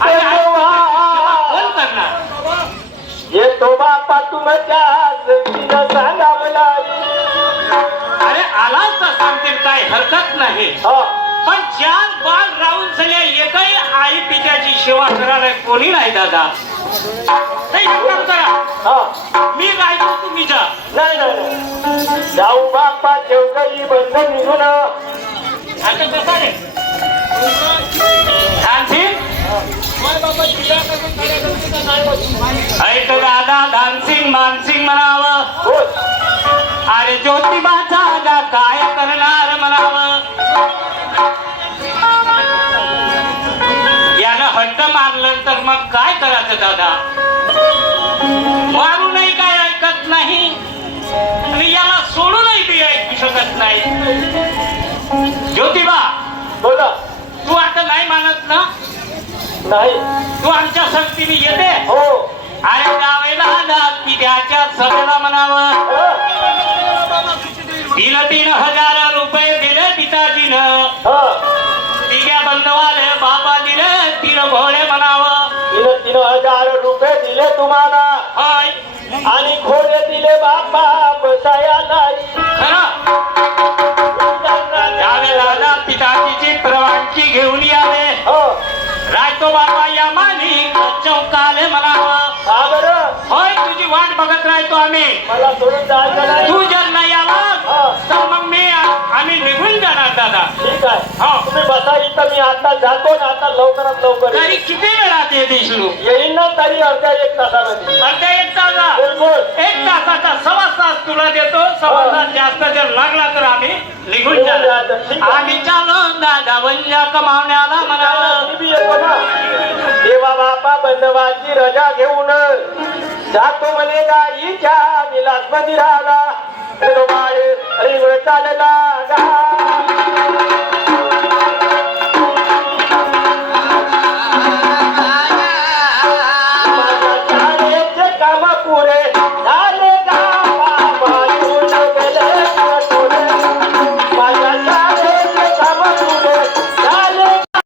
कोण करणार येतो बापा तुमच्या सांगावं अरे आलाच तर सांगतील काय हरकत नाही. हो. पण ज्या बाल राहून झाल्या एकही आई पित्याची सेवा करायला कोणी नाही दादा. नाही काम करा. हो. मी राहतो तुम्ही जा. नाही नाही जाऊ बाप्पा जेवढंही बंद निघून. आता कसा रे. ऐक दादा धानसिंग मानसिंग म्हणावं. अरे ज्योतिबाचा आजा काय करणार म्हणावं. यानं हट्ट मारलं तर मग काय करायचं दादा? मारूनही काय ऐकत नाही. आणि याला सोडूनही बी ऐकू शकत नाही. ज्योतिबा बोला. तू आता नाही मानत ना? नाही. तू आमच्या संगतीने येते. हो. अरे गावेला आला की त्याच्या सभेला म्हणावं. हा. तीन तीन हजार रुपये दिले पिताजीनं. हा. तिघ्या बंधवाले बाबा दिले तीन घोडे म्हणावं. तिनं तीन हजार रुपये दिले तुम्हाला. आणि घोडे दिले बाप्पा बाबा या चौकाले म्हणावं हा बरं? होय तुझी वाट बघत राहतो आम्ही. मला सोडून जायचं तू जर नाही आला तर मग मी आम्ही निघून जाणार दादा. ठीक आहे. हो. तुम्ही बसा इथं मी आता जातो ना आता लवकरात लवकर तरी. किती वेळात ये दिसलो? येईन ना तरी अर्ध्या एक तासामध्ये. अर्ध्या एक तासा? बिलकुल. एक तासाचा सव्वा तास तुला देतो सव्वा तास जास्त जर लागला तर आम्ही निघून जाणार. आम्ही चालो दादा वंजा कमावण्याला म्हणाला. बंधवाची रजा घेऊन जातो म्हणे गाईच्या विलास मंदिराला चालला.